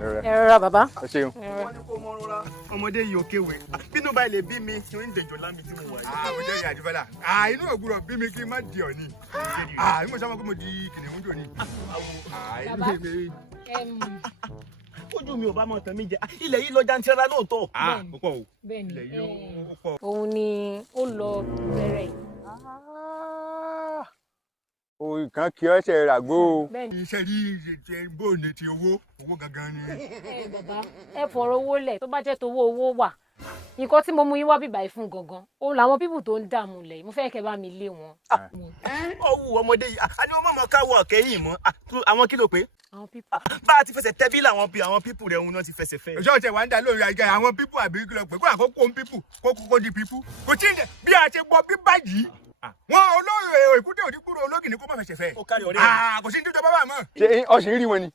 Ẹ̀rọ bàbá. Ẹ ṣeun. Wọ́n ní kó mọ rọra. Ọmọdé yìí òkè wẹ̀. Bínú báyìí lè bí mi tí ó ń dẹjọ́ lámì tí mo wà yìí. Mo jẹ́ ìyá àdìbọ́lá. Inú ògbúrọ̀ bí mi kí n má di ọ̀ni. Mo sọ pé mo di kìnìún jò ní. Ojú mi ò bá mọ̀ tán mi jẹ. Ilẹ̀ yìí lọ jantirẹra lóòótọ́. Ó pọ̀ o. Bẹ́ẹ̀ni. Ilẹ̀ yìí ó pọ̀. Òun ni ó lọ bẹ̀rẹ̀. Òun kan kí ọ ṣe ràgó. Bẹ́ẹ̀ni. Iṣẹ́ rí bóòní ti owó gangan ni. Bàbá ẹ fọ̀rọ̀ owó lẹ̀ tó bá jẹ́ tówó wà. Nǹkan tí mo mú yín wá bíbá yìí fún gangan. Òun làwọn pípù tó ń dààmú lẹ̀. Mo fẹ́ kẹ́ bá mi lé wọn. Ọwọ́ ọmọdé yìí. A ní wọ́n mọ̀ káwọ́ ọ̀kẹ́yìn mọ́. Àwọn kí ló pé? Àwọn pípù. Bá a ti fẹsẹ̀ tẹ́bí làwọn pípù rẹ̀ òun náà ti fẹsẹ̀ fẹ́. Òṣèlú ṣe wà ń dá lórí àjẹ àwọn pípù àbí kí lọ pé kó àkókò ń pípù kó di pípù. Kò tí ń dẹ̀ bí a ṣe gbọ́ bí báyìí. Wọ́n olóyè èkúté òdìkúrò ológìní kó má fẹsẹ̀ fẹ́. Ó kárí ọ̀rẹ́ rẹ̀. Kò sí ní tó jọ bábà mọ́. Ṣé ọ̀sìn rí wọn ni?